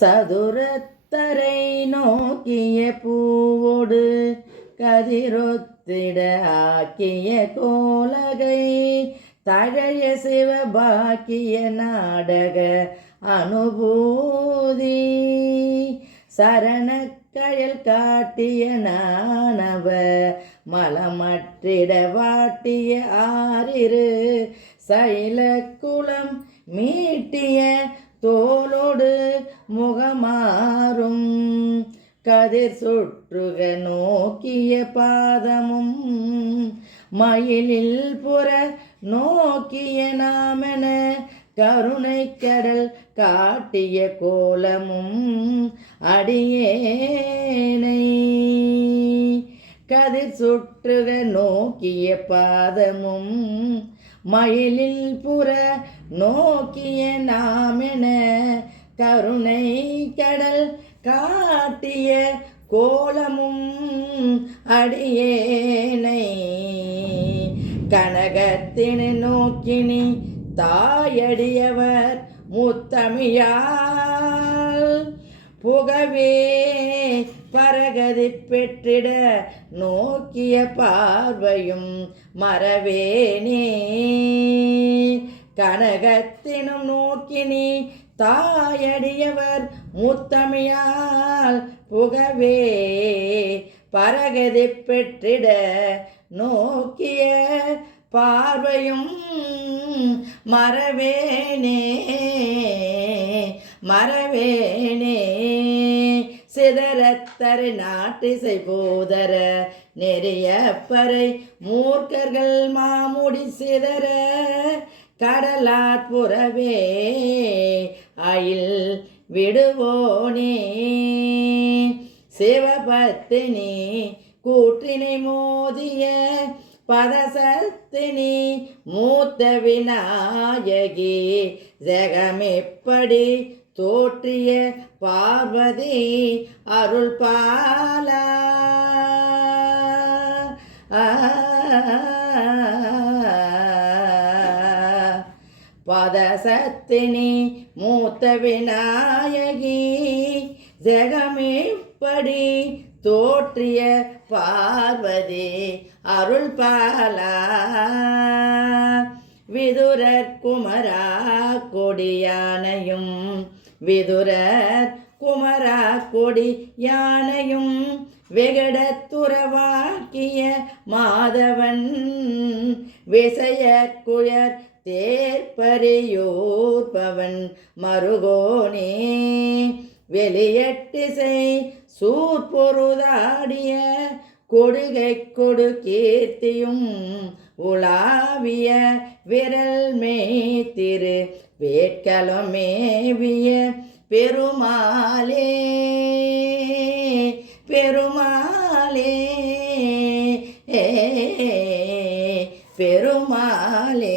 சதுரத்தரை நோக்கிய பூவோடு கதிரொத்திட ஆக்கிய கோலகை. தழைய சிவபாக்கிய நாடக அனுபூதி. சரணக்கழல் காட்டிய நாணவ மலமற்றிட வாட்டிய ஆறிரு. குளம் மீட்டிய தோளோடு முகமாறும். கதிர் சுற்றுக நோக்கிய பாதமும். மயிலில் புற நோக்கிய நாமென கருணை கடல் காட்டிய கோலமும் அடியேனை. கதிர் சுற்றுக நோக்கிய பாதமும். மயிலில் புற நோக்கிய நாமென கருணை கடல் காட்டிய கோலமும் அடியேனை. கனகத்தின் நோக்கினி தாயடியவர் முத்தமிழால் புகவே பரகதி பெற்றிட நோக்கிய பார்வையும் மறவேனே. கனகத்தினும் நோக்கினி தாயடியவர் மூத்தமையால் புகவே பரகதி பெற்றிட நோக்கிய பார்வையும் மறவேனே மறவேனே. சிதறத்தரை நாட்டிசை போதர நெறியப்பறை பறை மூர்க்கர்கள் மாமுடி சிதற கடலாற்புறவே அயில் விடுவோனே. சிவபத்தினி கூற்றினை மோதிய பதசத்தினி மூத்த விநாயகி ஜெகமெப்படி தோற்றிய பார்வதி அருள் பாலா பதசத்தினி மூத்த விநாயகி ஜெகமிப்படி தோற்றிய பார்வதி அருள் பாலா விதுரர் குமரா கொடியானையும் விதுரர் குமரா கொடி யானையும் வெகடத்துறவாக்கிய மாதவன் விசையற்குயர் தேர்பரியோர்பவன் மருகோனே வெளியட்டிசை சூர்பொருதாடிய கொடுகை கொடு கீர்த்தியும் உலாவிய விரல் மேய்த்திரு வேட்கலும் மேவிய பெருமாளே. பெருமாளே. ஏ பெருமாளே